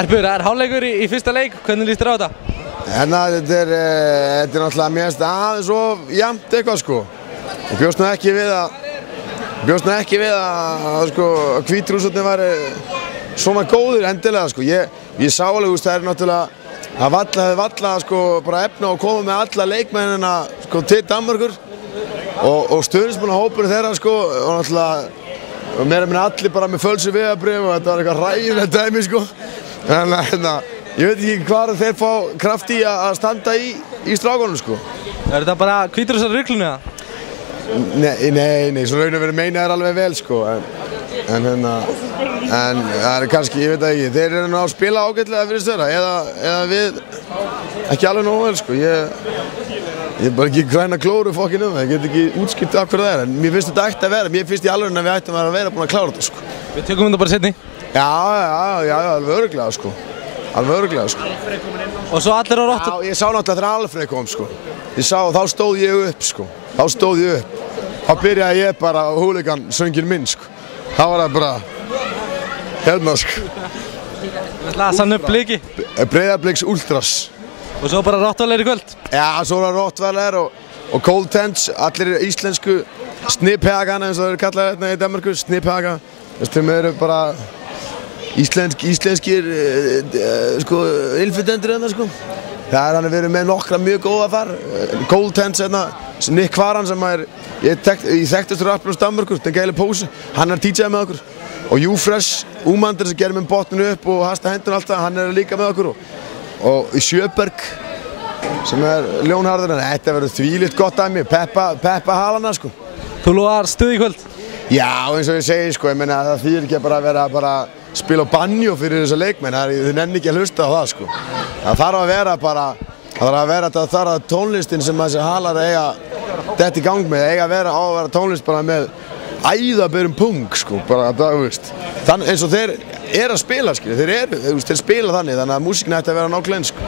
Erpur, það hálfleikur í fyrsta leik, hvernig líst þér á þetta? Þetta er náttúrulega mest aðeins og jafnt eitthvað sko. Ég bjóst nú ekki við að sko, Hvítrússarnir væri svona góðir endilega sko. Ég sá alveg, það er náttúrulega að hefði valla sko, bara efna og koma með alla leikmennina sko, til Danmerkur og stuðningsmannahópurinn þeirra sko, og náttúrulega og meira minna allir bara með fölsu vegabréf og þetta var eitthvað ræðilegt dæmi sko. Þannig að ég veit ekki hvað þeir fá kraft í að standa í strákunum sko. Er þetta bara Hvítrússar ruglunu eða? Nei, svo raun og verið meina er alveg vel sko. En það er kannski, ég veit það ekki, þeir eru nú að spila ágætlega fyrir stöðra eða við ekki alveg nógu vel sko. Ég er bara ekki græna klóru fokkin það, ég get ekki útskýrt af hverju það er, en mér finnst þetta ætti að vera, mér finnst í alveg að við ættum að vera búin að klára þetta sko. Við tökum þetta bara seinni? Já, alveg örugglega sko. Og svo allir á Rottu? Já, ég sá náttúrulega þegar Alfreð kom sko. Þá stóð ég upp sko, þá byrjaði ég bara á húlíkansönginn minn sko. Þá var það bara, hérna sko. Þú ætlaði að sanna upp bliki? Breiðabliks Ultras. Og svo bara Rottweiler í kvöld? Já, svo var Rottweiler og Cold Tents, allir íslensku snipphagana eins og það eru kallað hérna í Danmarku, sniphaga. Þeim eru bara íslenskir sko, innflytjendur hérna sko. Það er hann að vera með nokkra mjög góða þar. Cold Tents hérna, Nick Kvaran sem ég þekktastur rappur á Danmerkur, den geile Pose, hann DJ-að með okkur. Og Júfresh, Úmandir sem gerir með botninu upp og hasta hendun alltaf, hann líka með okkur. Og Sjöberg sem ljónharður, en þetta verður þvílíkt gott dæmi, peppa halana sko. Þú lofaðir stuð í kvöld? Já, eins og ég segi sko, ég meina það þýðir ekki að vera að spila banjo fyrir þessa leikmenn, þið nenni ekki að hlusta á það sko. Það þarf að vera tónlistin sem þessi halar eiga þetta í gang með, eiga að vera tónlist bara með æðaberum pung sko, bara það, veist. Eins og þeir að spila skilja, þeir spila þannig að músíkin ætti að vera nákvæmlega eins sko.